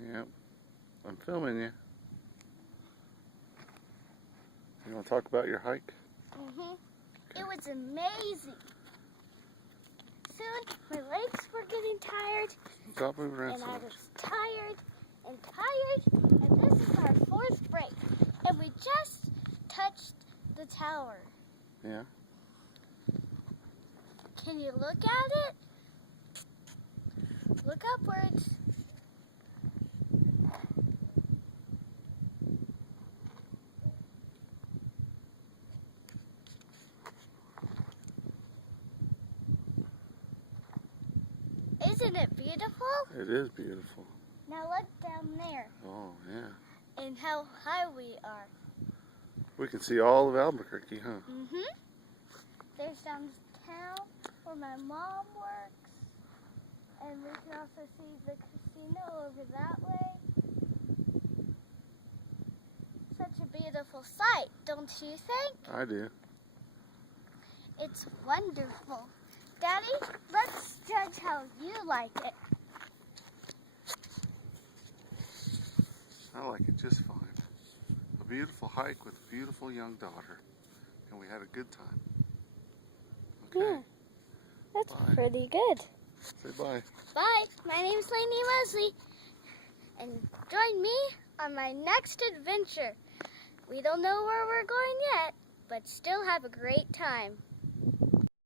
Yep. I'm filming you. You want to talk about your hike? It was amazing. Soon my legs were getting tired. Stop moving around And so I much. was tired. And this is our fourth break. And we just touched the tower. Yeah. Can you look at it? Look upwards. Isn't it beautiful? It is beautiful. Now look down there Oh, yeah. and how high we are. We can see all of Albuquerque, huh? There's downtown where my mom works. And we can also see the casino over that way. Such a beautiful sight, don't you think? I do. It's wonderful. Daddy, let's judge how you like it. I like it just fine. A beautiful hike with a beautiful young daughter. And we had a good time. Okay. Yeah, that's Bye. pretty good. Say bye. Bye. My name's Lainey Leslie. And join me on my next adventure. We don't know where we're going yet, but still have a great time.